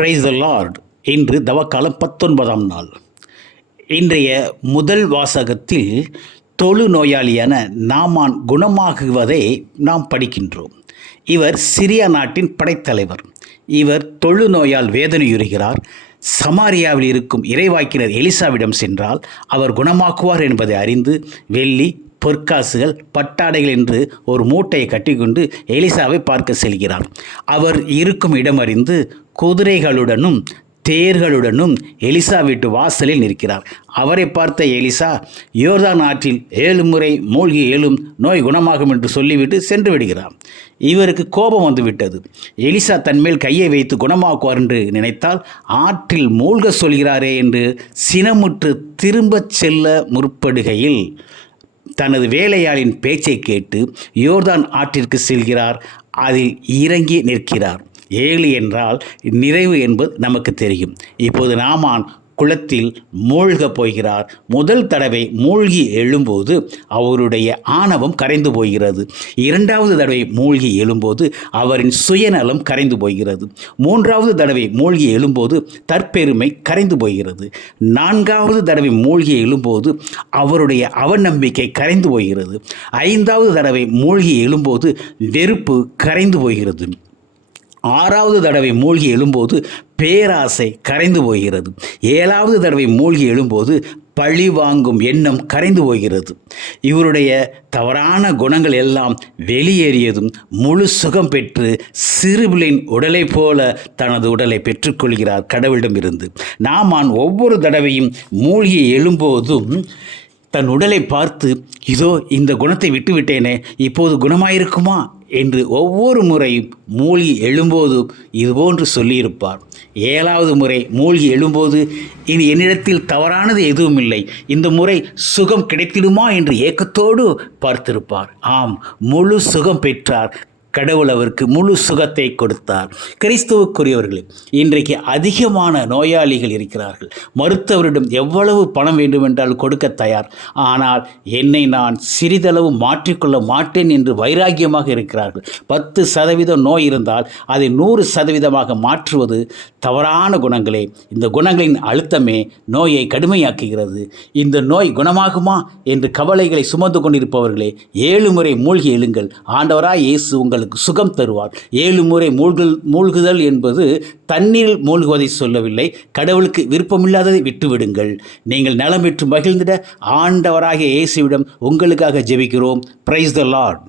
Praise the Lord இன்று தவக்காலம் பத்தொன்பதாம் நாள். இன்றைய முதல் வாசகத்தில் தொழு நோயாளியான நாமான் குணமாகுவதை நாம் படிக்கின்றோம். இவர் சிரியா நாட்டின் படைத்தலைவர். இவர் தொழு நோயால் வேதனையுறுகிறார். சமாரியாவில் இருக்கும் இறைவாக்கினர் எலிசாவிடம் சென்றால் அவர் குணமாக்குவார் என்பதை அறிந்து வெள்ளி பொற்காசுகள் பட்டாடைகள் என்று ஒரு மூட்டையை கட்டிக்கொண்டு எலிசாவை பார்க்க செல்கிறார். அவர் இருக்கும் இடம் அறிந்து குதிரைகளுடனும் தேர்களுடனும் எலிசா வீட்டு வாசலில் நிற்கிறார். அவரை பார்த்த எலிசா யோர்தான் ஆற்றில் ஏழு முறை மூழ்கி ஏழும் நோய் குணமாகும் என்று சொல்லிவிட்டு சென்று விடுகிறார். இவருக்கு கோபம் வந்துவிட்டது எலிசா தன்மேல் கையை வைத்து குணமாக்குவார் என்று நினைத்தால் ஆற்றில் மூழ்க சொல்கிறாரே என்று சினமுற்று திரும்பச் செல்ல முற்படுகையில் தனது வேலையாளின் பேச்சை கேட்டு யோர்தான் ஆற்றிற்கு செல்கிறார். அதில் இறங்கி நிற்கிறார். ஏழு என்றால் நிறைவு என்பது நமக்கு தெரியும். இப்போது நாமான் குளத்தில் மூழ்கப் போகிறார். முதல் தடவை மூழ்கி எழும்போது அவருடைய ஆணவம் கரைந்து போகிறது. இரண்டாவது தடவை மூழ்கி எழும்போது அவரின் சுயநலம் கரைந்து போகிறது. மூன்றாவது தடவை மூழ்கி எழும்போது தற்பெருமை கரைந்து போகிறது. நான்காவது தடவை மூழ்கி எழும்போது அவருடைய அவநம்பிக்கை கரைந்து போகிறது. ஐந்தாவது தடவை மூழ்கி எழும்போது வெறுப்பு கரைந்து போகிறது. ஆறாவது தடவை மூழ்கி எழும்போது பேராசை கரைந்து போகிறது. ஏழாவது தடவை மூழ்கி எழும்போது பழி வாங்கும் எண்ணம் கரைந்து போகிறது. இவருடைய தவறான குணங்கள் எல்லாம் வெளியேறியதும் முழு சுகம் பெற்று சிறுபிளின் உடலைப் போல தனது உடலை பெற்றுக்கொள்கிறார் கடவுளிடமிருந்து நாமான் ஒவ்வொரு தடவையும் மூழ்கி எழும்போதும் தன் உடலை பார்த்து இதோ இந்த குணத்தை விட்டுவிட்டேனே இப்போது குணமாயிருக்குமா? என்று ஒவ்வொரு முறையும் மூழ்கி எழும்போதும் இதுபோன்று சொல்லியிருப்பார். ஏழாவது முறை மூழ்கி எழும்போது இனி என்னிடத்தில் தவறானது எதுவும் இல்லை இந்த முறை சுகம் கிடைத்திடுமா என்று ஏக்கத்தோடு பார்த்திருப்பார். ஆம் முழு சுகம் பெற்றார். கடவுள் அவருக்கு முழு சுகத்தை கொடுத்தார். கிறிஸ்துவுக்குரியவர்களே இன்றைக்கு அதிகமான நோயாளிகள் இருக்கிறார்கள். மருத்துவரிடம் எவ்வளவு பணம் வேண்டுமென்றால் கொடுக்க தயார். ஆனால் என்னை நான் சிறிதளவு மாற்றிக்கொள்ள மாட்டேன் என்று வைராக்கியமாக இருக்கிறார்கள். பத்து சதவீதம் நோய் இருந்தால் அதை நூறு சதவீதமாக மாற்றுவது தவறான குணங்களே. இந்த குணங்களின் அழுத்தமே நோயை கடுமையாக்குகிறது. இந்த நோய் குணமாகுமா? என்று கவலைகளை சுமந்து கொண்டிருப்பவர்களே ஏழு முறை மூழ்கி எழுங்கள். ஆண்டவராய் இயேசு உங்கள் உங்களுக்கு சுகம் தருவார். ஏழு முறை மூழ்கல் மூழ்குதல் என்பது தண்ணீரில் மூழ்குவதை சொல்லவில்லை. கடவுளுக்கு விருப்பமில்லாததை விட்டுவிடுங்கள். நீங்கள் நலம் பெற்று மகிழ்ந்திட ஆண்டவராகிய இயேசுவிடம் உங்களுக்காக ஜெபிக்கிறோம். Praise the Lord